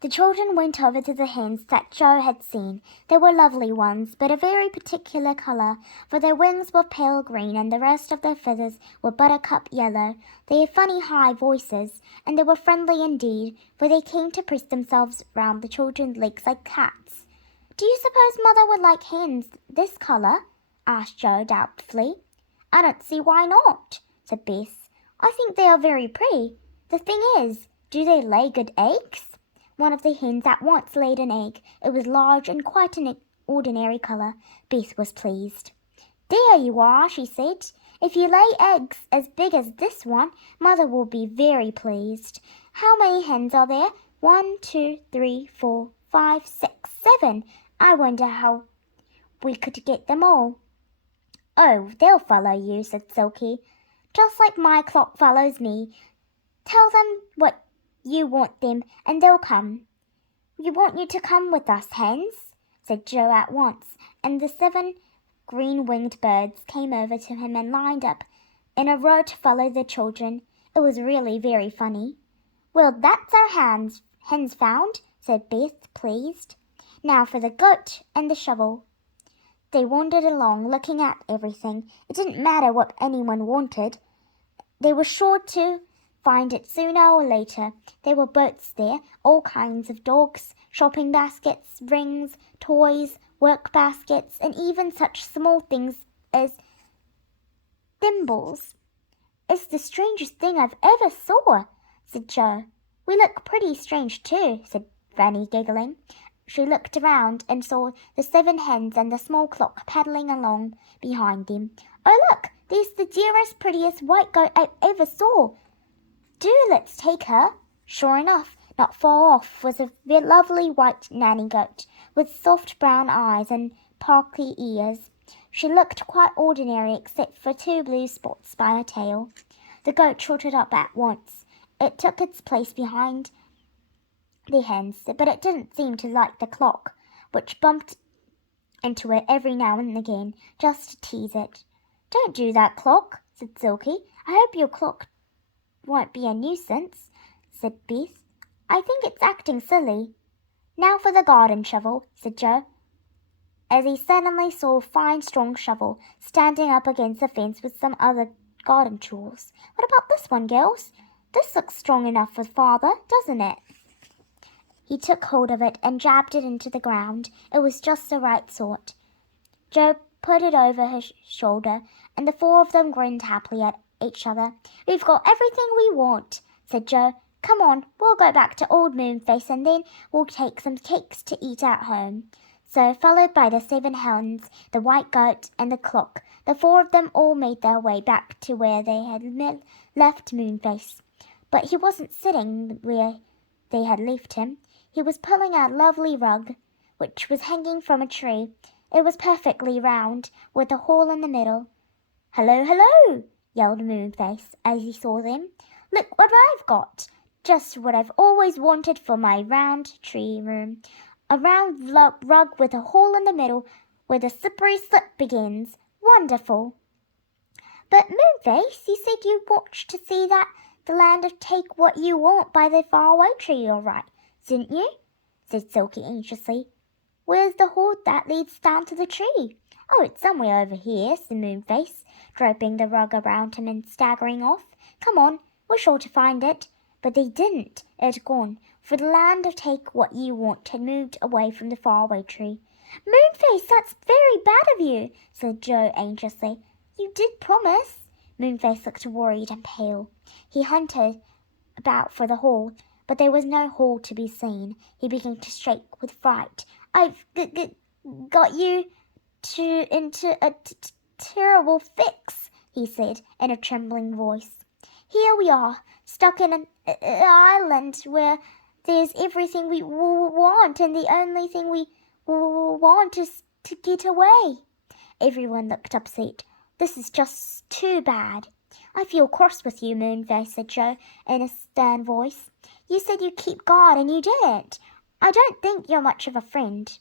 The children went over to the hens that Joe had seen. They were lovely ones, but a very particular colour, for their wings were pale green and the rest of their feathers were buttercup yellow. They had funny high voices, and they were friendly indeed, for they came to press themselves round the children's legs like cats. "Do you suppose Mother would like hens this colour?" asked Joe doubtfully. "I don't see why not," said Bess. "I think they are very pretty. The thing is, do they lay good eggs?" One of the hens at once laid an egg. It was large and quite an ordinary colour. Beth was pleased. "There you are," she said. "If you lay eggs as big as this one, Mother will be very pleased. How many hens are there? 1, 2, 3, 4, 5, 6, 7. I wonder how we could get them all." "Oh, they'll follow you," said Silky, "just like my clock follows me. Tell them what you want them, and they'll come." "We want you to come with us, hens," said Joe at once, and the 7 green-winged birds came over to him and lined up in a row to follow the children. It was really very funny. "Well, that's our hens found," said Beth, pleased. "Now for the goat and the shovel." They wandered along, looking at everything. It didn't matter what anyone wanted. They were sure to find it sooner or later. There were boats there, all kinds of dogs, shopping baskets, rings, toys, work baskets, and even such small things as thimbles. "It's the strangest thing I've ever saw," said Joe. "We look pretty strange too," said Fanny, giggling. She looked around and saw the 7 hens and the small clock paddling along behind them. "Oh, look, there's the dearest, prettiest white goat I ever saw. Do let's take her." Sure enough, not far off was a lovely white nanny goat, with soft brown eyes and sparkly ears. She looked quite ordinary except for 2 blue spots by her tail. The goat trotted up at once. It took its place behind the hens, but it didn't seem to like the clock, which bumped into it every now and again, just to tease it. "Don't do that, clock," said Silky. "I hope your clock won't be a nuisance," said Beth. "I think it's acting silly." "Now for the garden shovel," said Joe, as he suddenly saw a fine strong shovel standing up against the fence with some other garden tools. "What about this one, girls? This looks strong enough for Father, doesn't it?" He took hold of it and jabbed it into the ground. It was just the right sort. Joe put it over his shoulder, and the 4 of them grinned happily at each other. "We've got everything we want," said Joe. "Come on, we'll go back to old Moonface, and then we'll take some cakes to eat at home." So, followed by the 7 hens, the white goat, and the clock, the 4 of them all made their way back to where they had left Moonface. But he wasn't sitting where they had left him. He was pulling a lovely rug, which was hanging from a tree. It was perfectly round, with a hole in the middle. "Hello, hello!" yelled Moonface as he saw them. "Look what I've got! Just what I've always wanted for my round tree room. A round rug with a hole in the middle where the slippery slip begins. Wonderful!" "But Moonface, you said you watched to see that the land of Take What You Want by the Faraway tree all right, didn't you?" said Silky anxiously. "Where's the hole that leads down to the tree?" "Oh, it's somewhere over here," said Moonface, draping the rug around him and staggering off. "Come on, we're sure to find it." But they didn't. It had gone, for the land of Take What You Want had moved away from the faraway tree. "Moonface, that's very bad of you," said Joe anxiously. "You did promise." Moonface looked worried and pale. He hunted about for the hole, but there was no hole to be seen. He began to shake with fright. "I've got you into a terrible fix," he said in a trembling voice. "Here we are, stuck in an island where there's everything we want, and the only thing we want is to get away." Everyone looked upset. "This is just too bad." "I feel cross with you, Moonface," said Joe in a stern voice. "You said you'd keep guard, and you didn't. I don't think you're much of a friend."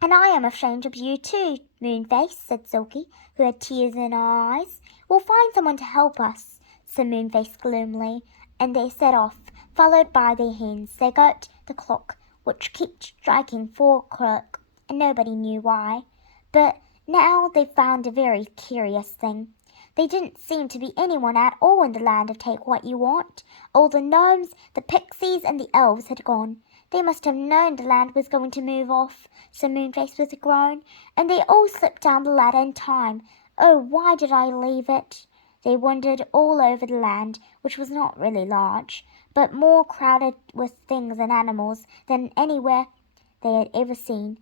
"And I am ashamed of you too, Moonface," said Silky, who had tears in her eyes. "We'll find someone to help us," said Moonface gloomily, and they set off, Followed by the hens, they got the clock, which kept striking 4 o'clock, and nobody knew why. But now they found a very curious thing. There didn't seem to be anyone at all in the land of Take What You Want. All the gnomes, the pixies, and the elves had gone. They must have known the land was going to move off, so Moonface was a groan, and they all slipped down the ladder in time. Oh, why did I leave it? They wandered all over the land, which was not really large, but more crowded with things and animals than anywhere they had ever seen.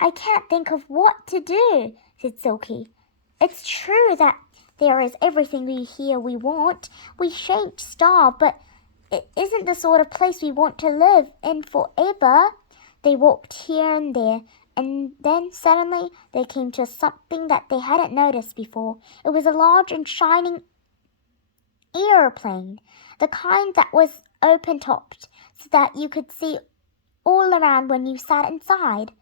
I can't think of what to do, said Silky. It's true that there is everything we want. We shan't starve, but it isn't the sort of place we want to live in forever. They walked here and there, and then suddenly they came to something that they hadn't noticed before. It was a large and shining aeroplane, the kind that was open-topped, so that you could see all around when you sat inside.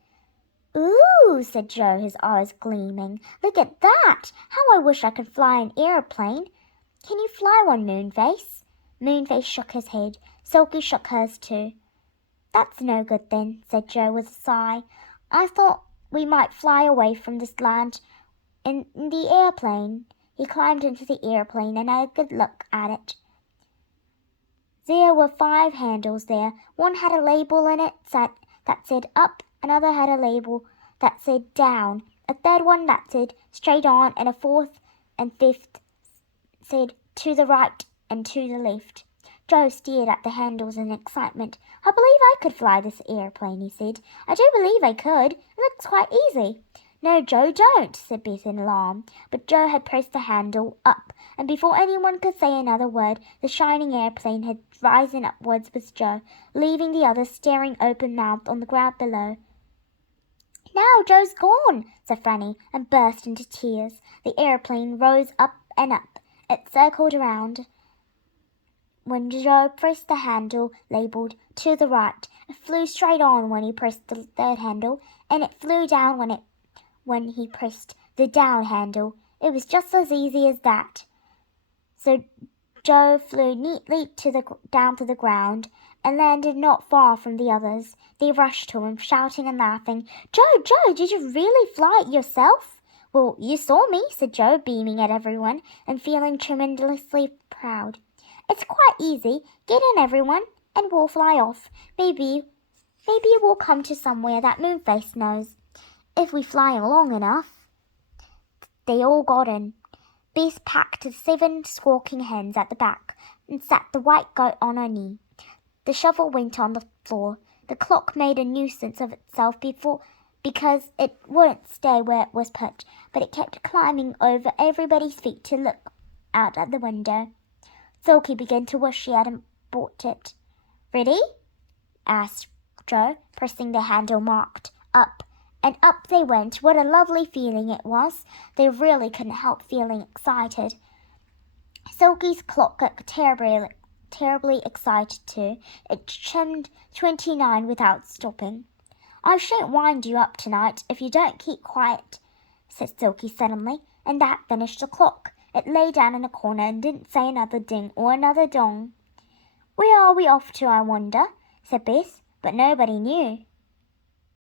Ooh, said Joe, his eyes gleaming. Look at that! How I wish I could fly an aeroplane. Can you fly one, Moonface? Moonface shook his head. Silky shook hers too. That's no good then, said Joe with a sigh. I thought we might fly away from this land in the airplane. He climbed into the airplane and had a good look at it. There were 5 handles there. One had a label in it that said up, another had a label that said down, a third one that said straight on, and a fourth and fifth said to the right and to the left. Joe stared at the handles in excitement. I believe I could fly this airplane, he said. I do believe I could. It looks quite easy. No, Joe, don't, said Beth in alarm. But Joe had pressed the handle up, and before anyone could say another word, the shining airplane had risen upwards with Joe, leaving the others staring open-mouthed on the ground below. Now Joe's gone, said Franny, and burst into tears. The airplane rose up and up. It circled around. When Joe pressed the handle labelled to the right, it flew straight on when he pressed the third handle, and it flew down when he pressed the down handle. It was just as easy as that. So Joe flew neatly down to the ground and landed not far from the others. They rushed to him, shouting and laughing. Joe, did you really fly it yourself? Well, you saw me, said Joe, beaming at everyone and feeling tremendously proud. It's quite easy. Get in, everyone, and we'll fly off. Maybe we'll come to somewhere that Moonface knows, if we fly long enough. They all got in. Bess packed the 7 squawking hens at the back and sat the white goat on her knee. The shovel went on the floor. The clock made a nuisance of itself because it wouldn't stay where it was put, but it kept climbing over everybody's feet to look out at the window. Silky began to wish she hadn't bought it. Ready? asked Joe, pressing the handle marked up. And up they went. What a lovely feeling it was. They really couldn't help feeling excited. Silky's clock got terribly excited too. It chimed 29 without stopping. I shan't wind you up tonight if you don't keep quiet, said Silky suddenly, and that finished the clock. It lay down in a corner and didn't say another ding or another dong. Where are we off to, I wonder, said Bess, but nobody knew.